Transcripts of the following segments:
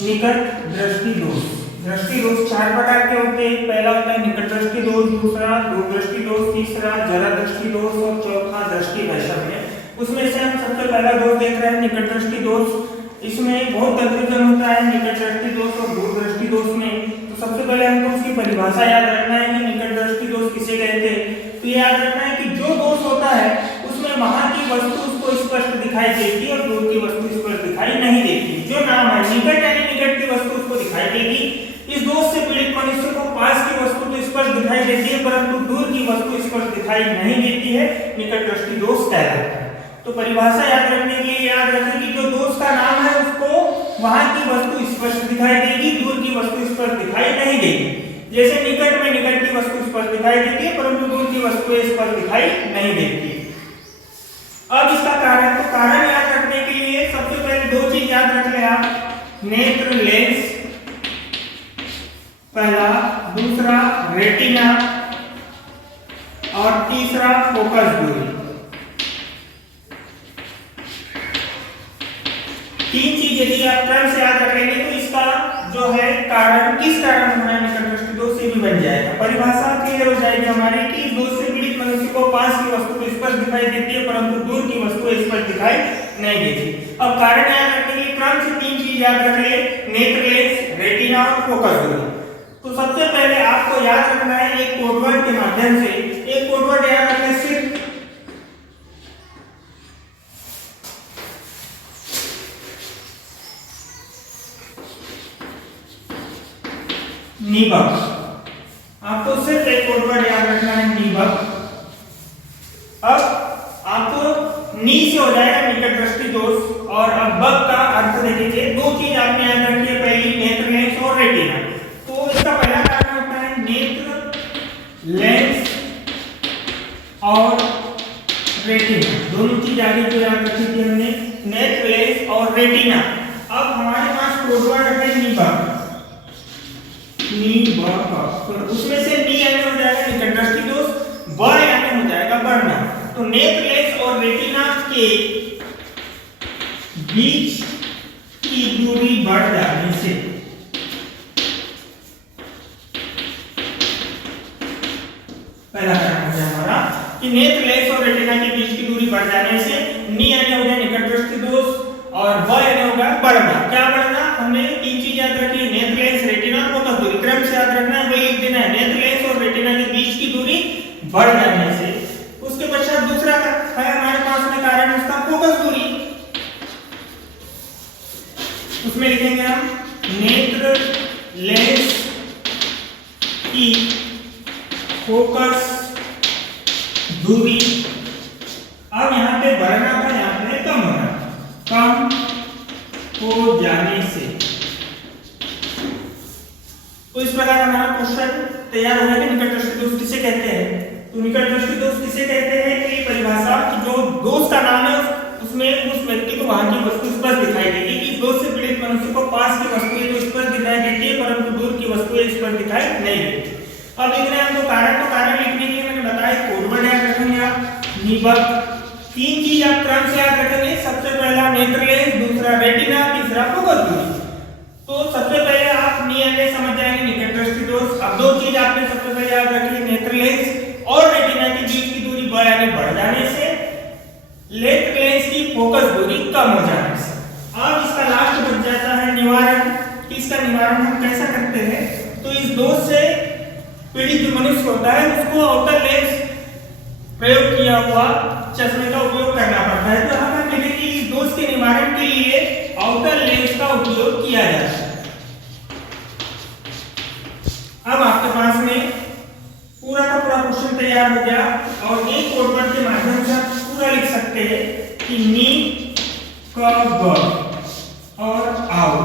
निकट दृष्टि दोष। दृष्टि दोष चार प्रकार के होते हैं। पहला होता है निकट दृष्टि दोष, दूसरा दूर दृष्टि दोष, तीसरा जरा दृष्टि दोष और चौथा दृष्टि वैषम्य। उसमें से हम सबसे पहला दोष देख रहे हैं निकट दृष्टि दोष। इसमें बहुत कंफ्यूजन होता है निकट दृष्टि दोष और दूर दृष्टि दोष में। तो सबसे पहले हमको उसकी परिभाषा याद रखना है कि निकट दृष्टि दोष किसे कहते हैं। तो याद रखना है कि जो दोष होता है उसमें वहां की वस्तु उसको स्पष्ट दिखाई देती है और दूर की वस्तु स्पष्ट दिखाई नहीं देती। जो नाम है निकट यानी निकट की वस्तु उसको दिखाई देगी। इस दोष से पीड़ित मनुष्य को पास की वस्तु तो स्पष्ट दिखाई देती है परंतु दूर की वस्तु स्पष्ट दिखाई नहीं देती है, निकट दृष्टि दोष कहलाता है। तो परिभाषा याद रखने के लिए याद रखें कि जो दोष का नाम है उसको वहां की वस्तु स्पष्ट दिखाई देगी, दूर की वस्तु स्पष्ट दिखाई नहीं देगी। जैसे निकट में निकट की वस्तु स्पष्ट दिखाई देती है परंतु दूर की वस्तु स्पष्ट दिखाई नहीं देती। अब इसका कारण, तो कारण याद रखने के लिए सबसे पहले दो चीज याद रख ले आप, नेत्र लेंस पहला, दूसरा रेटिना और तीसरा फोकस दूरी। तीन चीज यदि आप क्रम से याद रखेंगे तो इसका जो है कारण, किस कारण हमारा निकट दृष्टि दोष से भी बन जाएगा। परिभाषा क्लियर हो जाएगी हमारी कि इस दोष से पीड़ित मनुष्य को पास की वस्तु तो स्पष्ट दिखाई देती है परंतु दूर की वस्तु स्पष्ट दिखाई नहीं देती। अब कारण याद रखने के लिए क्रम से तीन चीज याद रखें, नेत्र लेंस, रेटिना और फोकस दूरी। तो सबसे पहले आपको याद रखना है एक कोडवर्ड के माध्यम से, एक कोडवर्ड याद रखना सिर्फ निबक। आपको सिर्फ एक कोडवर्ड याद रखना है निबक। अब आपको नी से हो जाएगा निकट दृष्टि दोष और अब बक का अर्थ देखेंगे। दो चीज आपने याद रखी है, पहली नेत्र लेंस और रेटिना। तो इसका पहला कारण होता है नेत्र लेंस और रेटिना, दोनों चीज आगे जो याद रखी थी हमने, नेत्र लेंस और रेटिना। अब हमारे पास कोडवर्ड है निबक, तो उसमें से नी यानी हो जाएगा निकट दृष्टि दोष, ब यानी हो जाएगा बढ़ना। तो नेत्र लेंस और रेटिना के बीच की दूरी बढ़ जाने से, पहला कारण हो जाए हमारा कि नेत्र लेंस और रेटिना के बीच की दूरी बढ़ जाने से नी यानी हो जाए निकट दृष्टि दोष और ब यानी होगा बढ़ना। क्या बढ़ना? हमने तीन चीज याद रखी, नेत्र लेंस, रेटिना और फोकस दूरी। क्रम से याद रखना है, वही लिख देना है, नेत्र लेंस और रेटिना के बीच की दूरी बढ़ जाने से। उसके पश्चात दूसरा है हमारे पास में कारण उसका फोकस दूरी। उसमें लिखेंगे हम नेत्र लेंस की फोकस दूरी। अब यहाँ पे बढ़ना था, यहाँ पे कम होना, कम हो जाने से। तो इस प्रकार हमारा क्वेश्चन तैयार हो गया कि निकट दृष्टि दोष किसे कहते हैं। तो निकट दृष्टि दोष किसे कहते हैं कि परिभाषा कि जो दोष का नाम है उसमें उस व्यक्ति को वहां की वस्तु स्पष्ट दिखाई देगी कि दोष से पीड़ित मनुष्य को पास की वस्तुएं तो स्पष्ट दिखाई देती है परंतु दूर की वस्तुएं स्पष्ट दिखाई नहीं देती। अब लिख रहे हैं हमको कारण, तो कारण लिखने के लिए मैंने बताया कोडवर्ड याद रखेंगे आप, निबक। तीन चीज आप क्रम से याद रखेंगे, सबसे पहला नेत्र लेंस, दूसरा रेटिना, तीसरा फोकस दूरी। तो सबसे पहले आप नी समझ जाएंगे निकट दृष्टि दोष। अब दो चीज आपने सबसे पहले याद रखी, नेत्र लेंस और रेटिना के बीच की दूरी ब यानी बढ़ जाने से, नेत्र लेंस की फोकस दूरी कम हो जाने से। अब इसका लास्ट बच जाता है निवारण। इसका निवारण हम कैसा करते हैं, तो इस दोष से पीड़ित जो मनुष्य होता है उसको आउटर लेंस प्रयोग किया हुआ चश्मे का उपयोग करना पड़ता है। तो हम देखें कि इस दोष के निवारण के लिए आउटर लेंस का उपयोग किया जाता है। अब आपके पास में पूरा का पूरा क्वेश्चन तैयार हो गया और एक कोडवर्ड के माध्यम से आप पूरा लिख सकते हैं कि नी क ब और आओ,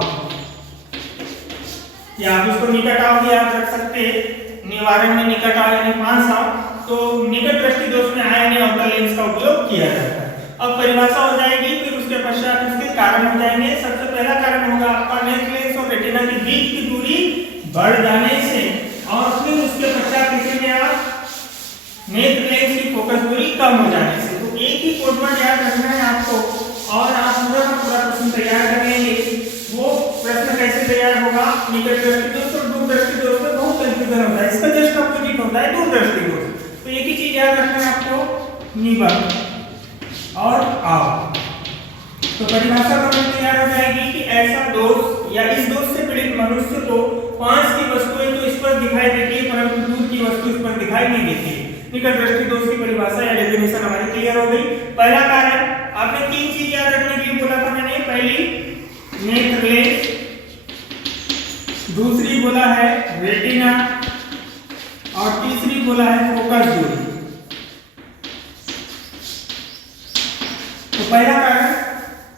या आप इसको निकट आओ भी याद रख सकते हैं। निवारण में निकट आओ यानी पास आओ, तो निकट दृष्टि दोष में आ यानी आउटर लेंस का उपयोग किया जाता है। अब परिभाषा हो जाएगी, फिर उसके पश्चात उसके कारण हो जाएंगे। सबसे पहला कारण होगा आपका नेत्र लेंस और रेटिना के बीच की दूरी बढ़ जाने से, और फिर उसके पश्चात लिखेंगे आप नेत्र लेंस की फोकस दूरी कम हो जाने से। तो एक ही कोडवर्ड याद रखना है आपको और आप पूरा का पूरा प्रश्न तैयार कर लेंगे। वो प्रश्न कैसे तैयार होगा, निकट दृष्टि दोष और दूर दृष्टि दोष में बहुत कंफ्यूजन होता है, इसका जस्ट अपोजिट होता है दूर दृष्टि दोष। तो एक ही चीज याद रखना है आपको, निबंध और आव। तो परिभाषा बनकर तैयार हो जाएगी कि ऐसा दोष या इस दोष से पीड़ित मनुष्य को पांच की वस्तुएं तो स्पष्ट दिखाई देती है परंतु दूर की वस्तु इस पर दिखाई नहीं देती है। निकट दृष्टि दोष की परिभाषा या डेफिनेशन हमारी क्लियर हो गई। पहला कारण आपने तीन चीज याद रखने के लिए बोला था मैंने, पहली नेत्र लेंस, दूसरी बोला है रेटिना और तीसरी बोला है फोकस दूरी। तो पहला कारण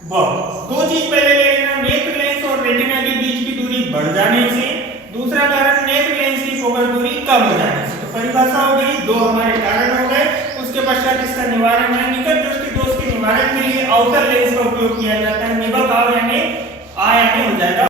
दो चीज पहले ले लेना, नेत्र लेंस और रेटिना के बीच की दूरी बढ़ जाने से, दूसरा कारण नेत्र लेंस की फोकस दूरी कम हो जाने से। तो परिभाषा हो गई, दो हमारे कारण हो गए। उसके पश्चात इसका निवारण है, निकट दृष्टि दोष के निवारण के लिए आउटर लेंस का उपयोग किया जाता है, निबक आव यानी आ यानी हो जाएगा।